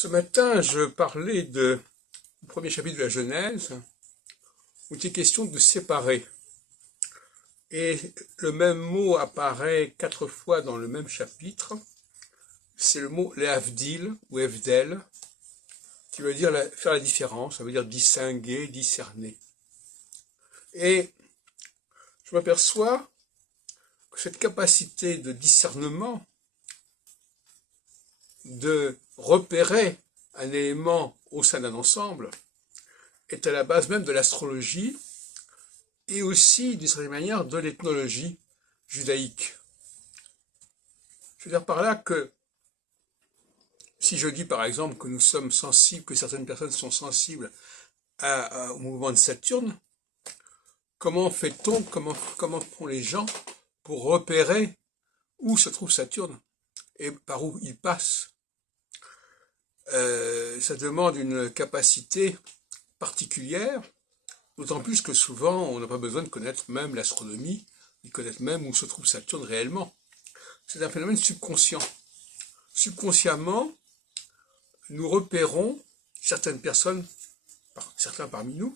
Ce matin, je parlais du premier chapitre de la Genèse, où il est question de séparer. Et le même mot apparaît 4 fois dans le même chapitre. C'est le mot lehavdil ou evdel, qui veut dire faire la différence, ça veut dire distinguer, discerner. Et je m'aperçois que cette capacité de discernement, de repérer un élément au sein d'un ensemble, est à la base même de l'astrologie et aussi, d'une certaine manière, de l'ethnologie judaïque. Je veux dire par là que si je dis par exemple que nous sommes sensibles, que certaines personnes sont sensibles au mouvement de Saturne, comment fait-on, comment font les gens pour repérer où se trouve Saturne et par où il passe? Ça demande une capacité particulière, d'autant plus que souvent on n'a pas besoin de connaître même l'astronomie, ni connaître même où se trouve Saturne réellement. C'est un phénomène subconscient. Subconsciemment, nous repérons, certaines personnes, certains parmi nous,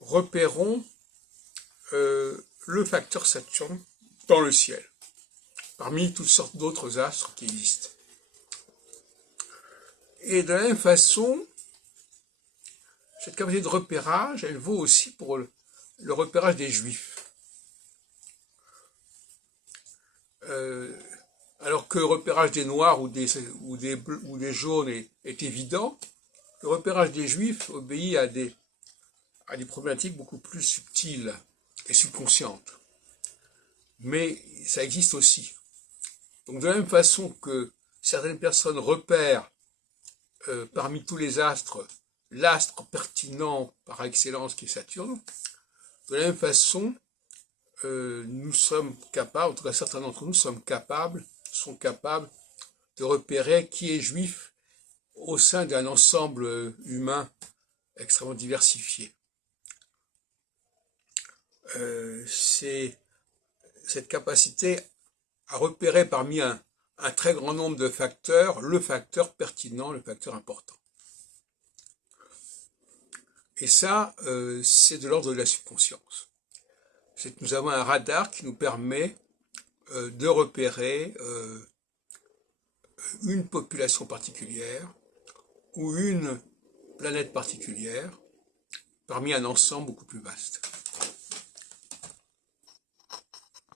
repérons le facteur Saturne dans le ciel, parmi toutes sortes d'autres astres qui existent. Et de la même façon, cette capacité de repérage, elle vaut aussi pour le repérage des Juifs. Alors que le repérage des Noirs ou des jaunes est évident, le repérage des Juifs obéit à des problématiques beaucoup plus subtiles et subconscientes. Mais ça existe aussi. Donc de la même façon que certaines personnes repèrent parmi tous les astres, l'astre pertinent par excellence qui est Saturne, de la même façon, nous sommes capables, en tout cas certains d'entre nous sont capables de repérer qui est juif au sein d'un ensemble humain extrêmement diversifié. C'est cette capacité à repérer parmi un très grand nombre de facteurs, le facteur pertinent, le facteur important. Et ça, c'est de l'ordre de la subconscience. C'est que nous avons un radar qui nous permet de repérer une population particulière ou une planète particulière parmi un ensemble beaucoup plus vaste.